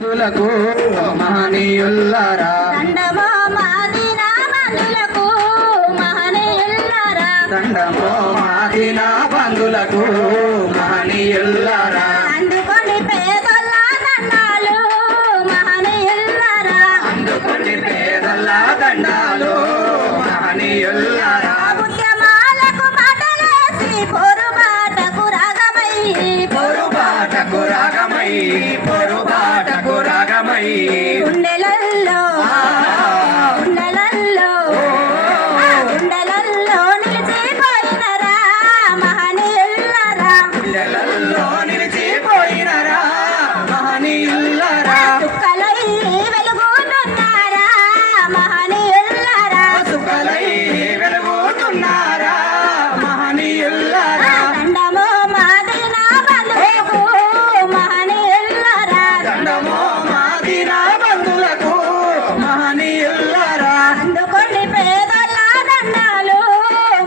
లకు మహనీయుల్లారా. దండమో మాదిన మందులకు మహనీయులారా దండమో మాదిన బంధులకు మహనీయుల్లారా. అందుకొని పేదల దండాలు మహనీయులారా అందుకొని పేదల దండాలు మహనీయుల్లారా. Maria. బంధులకు మహనీయుల్లారా అందుకొని పేదల దండాలు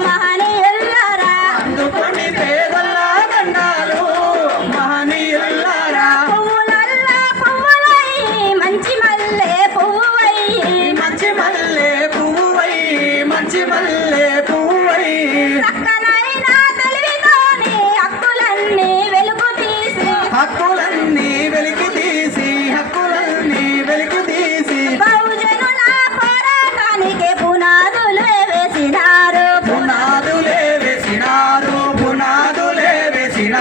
మహనీయులారా. అందుకొని పేదల దండాలు మహనీయుల్లారా పువ్వులల్లా పువ్వులై మంచి మల్లె పువ్వువై. మంచి మల్లె పువ్వువై మంచి మల్లె పువ్వువై. చక్కనైన తెలివితోని హక్కులన్నీ వెలుగు తీసి హక్కులన్నీ